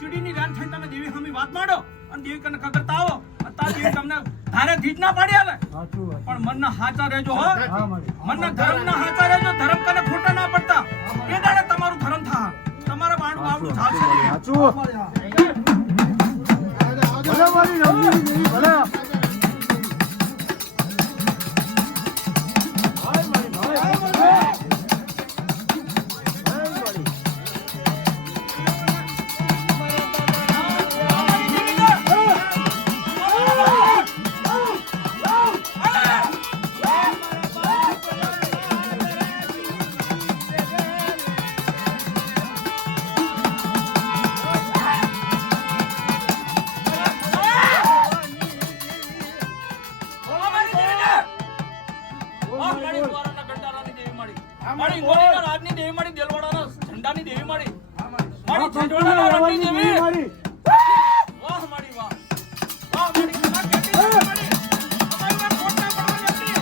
ચીડીની રાન થઈ તમે દેવી સામે વાત માંડો અને દેવી કને ખબરતા આવો તા દેવી તમને ધારે ધીજ ના પાડી આલે પણ મનના હાચા રહેજો હો મનના ધર્મના હાચા રહેજો ધર્મ કને ખોટા ના પડતા એ દાડે તમારું ધર્મ થા તમારા બાણું આવડું ચાલશે સાચું ભલે મારી રમણી દેવી ભલે મારી ગોળીના રાજની દેવી મારી દેલવાડાના ઝંડાની દેવી મારી મારી ઝંડવાડાના રાજની દેવી વાહ મારી વાહ વાહ મારી કના કેટી મારી અમારી માં કોટ ના પડવા દેતી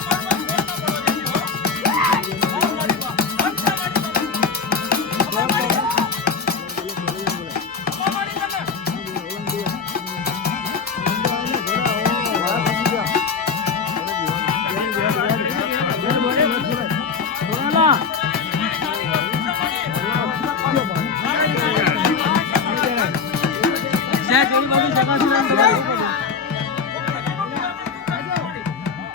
અમારી માં કોટ ના પડવા દેતી વાહ મારી વાહ અચ્છા મારી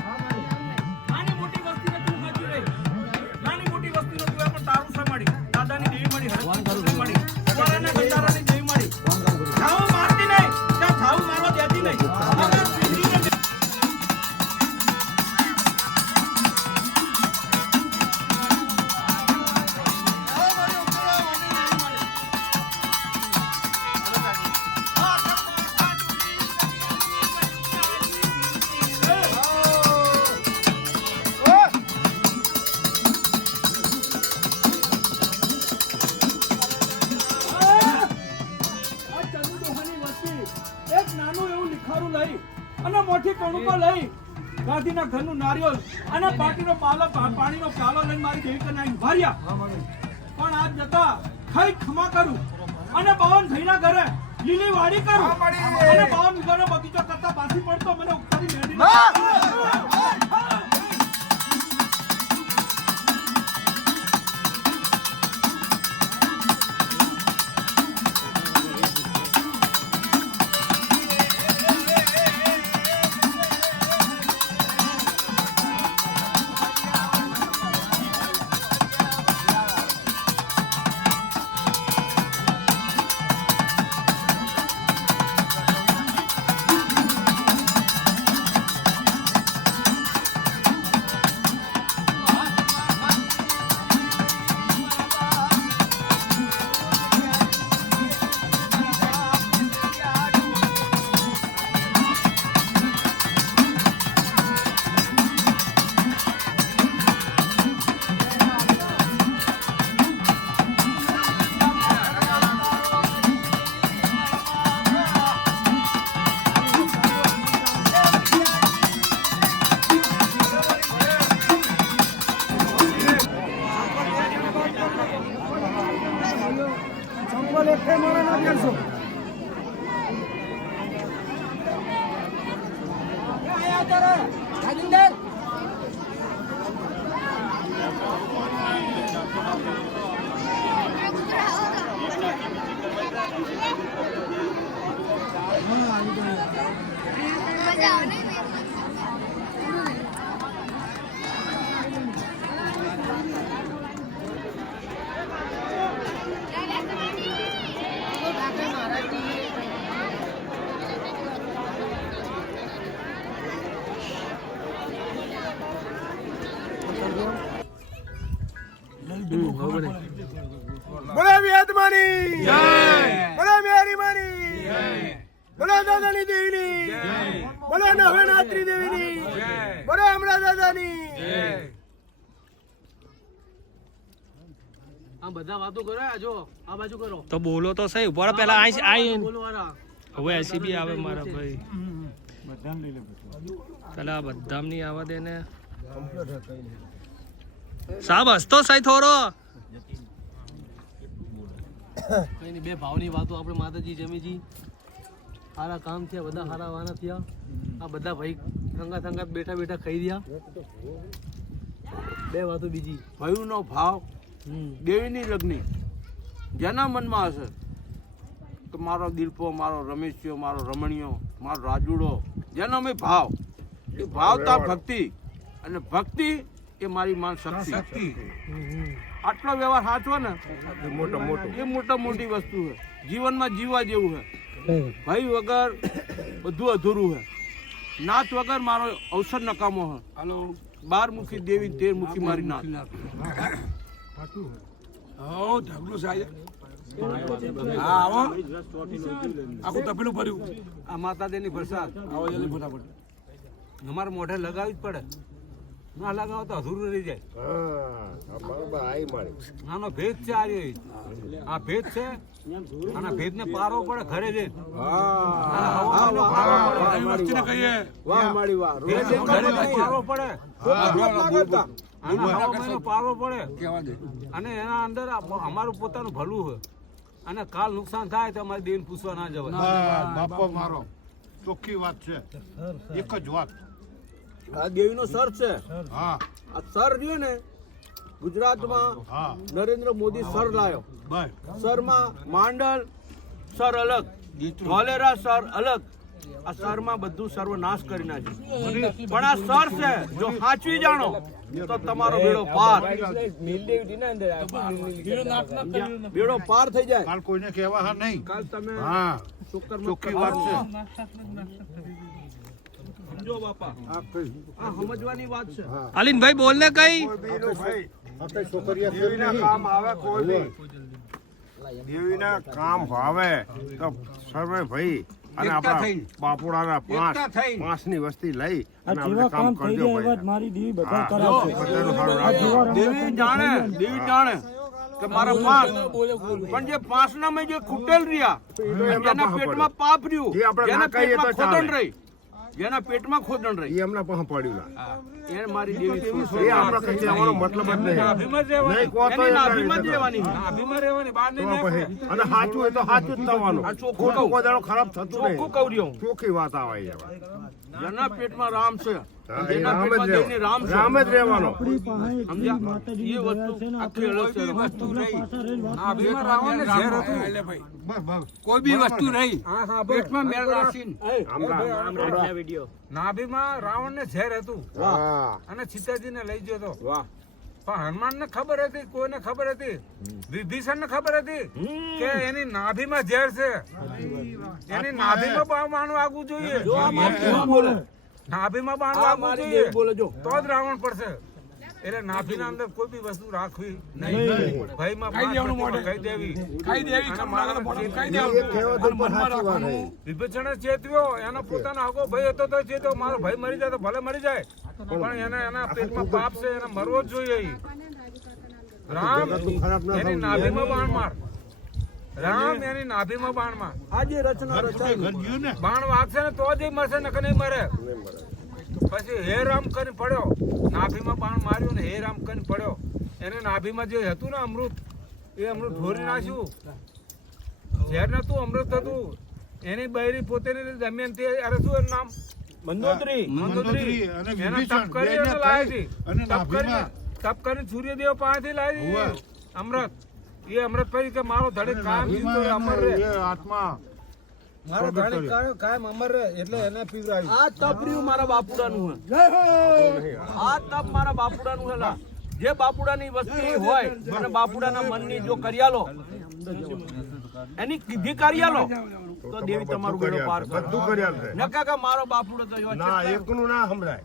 નાની મોટી વસ્તીને તું ખાજી રે નાની મોટી વસ્તીને તું પણ તારું સમાડી દાદાની દેવી મારી હરવાન કરું સમાડી ભગવાનના ગંધારાની દેવી મારી જાવ મારતી નહીં ત્યાં જાવ મારવા દેતી નહીં અને મોટી કણુપા લઈ ગાંધીના ઘરનું નારિયેળ અને પાટીનો પાલો પાણીનો પ્યાલો લઈને મારી દેવી કને આવીને ભાર્યા પણ આજ જતા ખાઈ ખમા કરું અને બાવન ભાઈના ઘરે લીલી વાડી કરું અને બાવન વીઘાનો બગીચો કરતા પાછી પડતો મને ઉપાડી મેળવી બોલો વેદમાની જય, બોલો મેરી માની જય, બોલો દાદાની દેવીની જય, બોલો નવનાત્રી દેવીની જય, બોલો અમરા દાદાની જય. બધા વાતો કરો આ જો આ બાજુ કરો તો બોલો તો સહી ઉપર પેલા આઈ બોલો વાળા હવે એસીબી આવે મારા ભાઈ પેલા બધા નહીં આવવા દે ને સાહેબ હસતો સહી થોડો કઈ નહીં બે ભાવની વાતો આપણે માતાજી જમીજી સારા કામ થયા બધા સારા વાના થયા આ બધા ભાઈ સંગાત બેઠા બેઠા ખાઈ રહ્યા બે વાતો બીજી ભયુનો ભાવ દેવીની લગ્ની જેના મનમાં હશે તો મારો દિલપો મારો રમેશિયો મારો રમણીયો મારો રાજુડો જેનો મેં ભાવ એ ભાવતા ભક્તિ અને ભક્તિ એ મારી માન શક્તિ આટલો વ્યવહાર સાચવો ને એ મોટા મોટી વસ્તુ છે જીવનમાં જીવવા જેવું છે ભાઈ વગર બધું અધૂરું છે નાચ વગર મારો અવસર નકામો છે 12 મુખી દેવી 13 મુખી મારી નાચ આ માતાજીની પ્રસાદ અમારે મોઢે લગાવવી જ પડે ના લગાવો તો અધૂરું રહી જાય આનો ભેદ છે આ ભેદ છે આના ભેદ ને પારવો પડે ઘરે જઈને પારવો પડે અને એના અંદર અમારું પોતાનું ભલું હોય અને કાલ નુકસાન થાય તો અમારી દેન પૂછવા ના જવાય બાપો મારો ચોખ્ખી વાત છે એક જ વાત આ દેવીનો સર છે હા આ સર રહ્યો ને ગુજરાતમાં નરેન્દ્ર મોદી સર લાયો બસ સરમાં માંડલ સર અલગ ધોલેરા સર અલગ આ સરમાં બધું સર્વનાશ કરી નાખ્યું પણ આ સર છે જો સાચવી જાણો તો તમારો બેડો પાર બેડો પાર થઈ જાય કાલ કોઈને કહેવા હા નહીં કાલ તમે હા શુક્ર ચોખ્ખી વાત છે સમજો બાપા આ સમજવાની વાત છે અલીનભાઈ બોલ ને કઈ દેવીના કામ આવે કોઈ બી દેવીના કામ ભાવે તો સર્વે ભાઈ અને આપણા બાપુડાના પાંચની વસ્તી લઈ અને આપણે કામ કરજો ભાઈ દેવી જાણે કે મારા પાંચ પણ જે પાંચના મેં જે ખૂટેલ રહ્યા જેના પેટમાં પાપ રહ્યું જેના પેટમાં ખોદણ રહી જેના પેટમાં ખોદણ રહી એ એમના પાસે પડ્યું એ મારી દેવી એ આપણે કઈ કહેવાનો મતલબ જ નહીં નહીં કહો તો નાભીમાં જ રહેવાની નાભીમાં રહેવાની બહાર નહીં અને સાચું હોય તો સાચું જ થવાનું ખોટું કોઈ દાડો ખરાબ થતું નહીં ચોખ્ખું કહું રહ્યો ચોખ્ખી વાત આવે જેના પેટમાં રામ છે જેના રામ પેટમાં જ દેવીની રામ છે રામ જ રહેવાનો સમજ્યા એ વસ્તુ આખી અલગ છે નાભીમાં રાવણને ઝેર હતું કોઈ બી વસ્તુ રહી પેટમાં મેળ રાખીને નાભીમાં રાવણને ઝેર હતું અને સીતાજીને લઈ ગયો તો પણ હનુમાનને ખબર હતી કોઈને ખબર હતી વિભીષણને ખબર હતી કે એની નાભીમાં ઝેર છે એની નાભીમાં બાણું આગવું જોઈએ નાભીમાં બાણું આગવું જોઈએ તો જ રાવણ પડશે એટલે નાભીના અંદર કોઈ બી વસ્તુ રાખવી નહીં ભાઈમાં કહી દેવી વિભીષણે ચેતવ્યો એનો પોતાનો આગો ભાઈ હતો તો ચેતવ્યો મારો ભાઈ મરી જાય તો ભલે મરી જાય પણ એના પેટમાં પાપ છે એને મરવો જ જોઈએ રામ એની નાભીમાં બાણ માર રામ એની નાભીમાં બાણ માર આજે રચના રચાઈ બાણ વાગશે ને તો જ મરશે ને કે નહીં મરે પછી હે રામ કરીને પડ્યો નાભીમાં બાણ માર્યું ને હે રામ કરીને પડ્યો એને નાભીમાં જે હતું ને અમૃત એ અમૃત ઢોરી નાખ્યું ઝેર નતું અમૃત હતું એની બૈરી પોતેની દમયંતી અરે શું એનું નામ મંદોદરી અને એને તપ કરી એને લાવી હતી તપ કરીને સૂર્યદેવ પાસેથી લાવી અમૃત એ અમૃત પછી કે મારો ધડી કામ જીવતો અમર રહે આત્મા મારો ધડી કાયમ અમર રહે એટલે એને પીવરાવી આ તપ રહ્યું મારા બાપુડાનું હે આ તપ મારા બાપુડાનું હે લા જે બાપુડાની વસ્તી હોય અને બાપુડાના મનની જો કર્યાલો એની કીધી કર્યાલો તો દેવી તમારું બેડો પાર કરે બધું કર્યા છે નકા કે મારો બાપુડો તો ના એકનું ના સંભળાય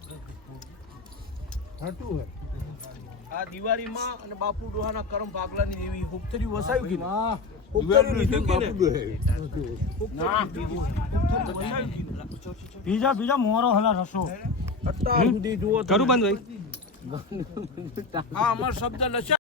આ દિવાળીમાં અને બાપુ ડોહાના કરમ પાગલાની દેવી હુકથરી વસાયું કે હુકથરી લીધું કે બીજા મોરો હલા રસો અત્યાર સુધી જુઓ કરું બંધ ભાઈ આ અમાર શબ્દ લસ્યા